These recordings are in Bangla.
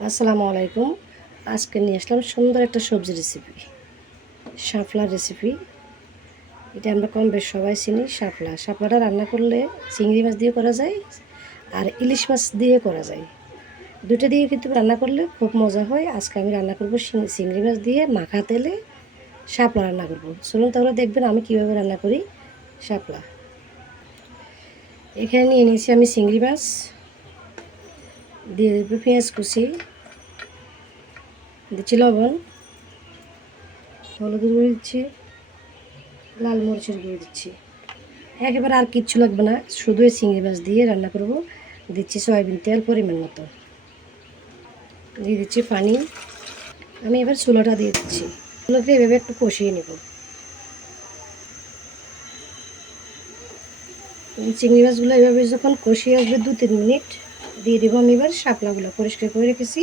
আসসালামু আলাইকুম। আজকে নিয়ে আসলাম সুন্দর একটা সবজি রেসিপি শাপলার রেসিপি এটা আমরা কম বেশ সবাই চিনি, শাপলা। শাপলাটা রান্না করলে চিংড়ি মাছ দিয়ে করা যায় আর ইলিশ মাছ দিয়ে করা যায়। দুটো দিয়ে কিন্তু রান্না করলে খুব মজা হয়। আজকে আমি রান্না করব চিংড়ি মাছ দিয়ে মাখা তেলে শাপলা রান্না করব। চলুন তাহলে দেখবেন আমি কীভাবে রান্না করি শাপলা। এখানে নিয়ে নিয়েছি আমি চিংড়ি মাছ। দিয়ে দেবো পেঁয়াজ কুচি, দিচ্ছি লবণ হলুদ গুঁড়ো দিচ্ছি, লাল মরিচের গুঁড়ো দিচ্ছি। একেবারে আর কিচ্ছু লাগবে না, শুধু এই চিংড়ি মাছ দিয়ে রান্না করব। দিচ্ছি সয়াবিন তেল পরিমাণ মতো। দিয়ে দিচ্ছি পানি। আমি এবার চুলাটা দিয়ে দিচ্ছি। চুলোকে এভাবে একটু কষিয়ে নেব। চিংড়ি মাছগুলো এভাবে যখন কষিয়ে আসবে দু তিন মিনিট দিয়ে দেবো আমি এবার শাপলাগুলো পরিষ্কার করে রেখেছি,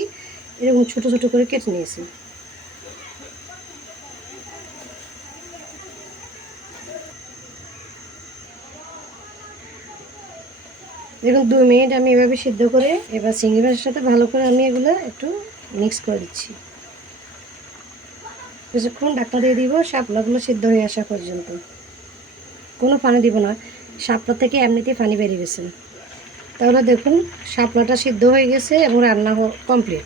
এরকম ছোটো ছোটো করে কেটে নিয়েছি। দেখুন দু মিনিট আমি এভাবে সিদ্ধ করে এবার চিংড়ি মাছের সাথে ভালো করে আমি এগুলো একটু মিক্স করে দিচ্ছি। কিছুক্ষণ ডাক্তার দিয়ে দিব, শাপলাগুলো সিদ্ধ হয়ে আসা পর্যন্ত। কোনো পানি দিব না, শাপলা থেকে এমনিতেই পানি বেরিয়ে গেছে। তাহলে দেখুন, শাপলাটা সিদ্ধ হয়ে গেছে এবং রান্না কমপ্লিট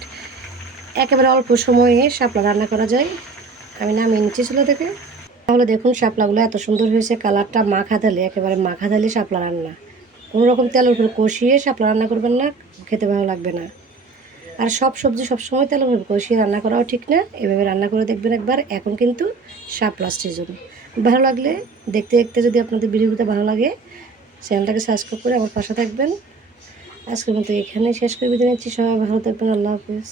একেবারে অল্প সময়ে শাপলা রান্না করা যায়। আমি নামিয়ে নিচ্ছি ছিল থেকে। তাহলে দেখুন, শাপলাগুলো এত সুন্দর হয়েছে, কালারটা মাখা দিলে একেবারে মাখা দিলে শাপলা রান্না। কোনো রকম তেলের উপরে কষিয়ে শাপলা রান্না করবেন না, খেতে ভালো লাগবে না। আর সব সবজি সবসময় তেলের উপরে কষিয়ে রান্না করাও ঠিক না। এভাবে রান্না করে দেখবেন একবার। এখন কিন্তু শাপলা সিজন ভালো লাগলে দেখতে দেখতে যদি আপনাদের ভিডিওটা ভালো লাগে চ্যানেলটাকে সাবস্ক্রাইব করে আমার পাশে থাকবেন। আজকের মতো এখানে শেষ করে। বিদায় নিচ্ছি। সবাই ভালো থাকবেন। আল্লাহ হাফিজ।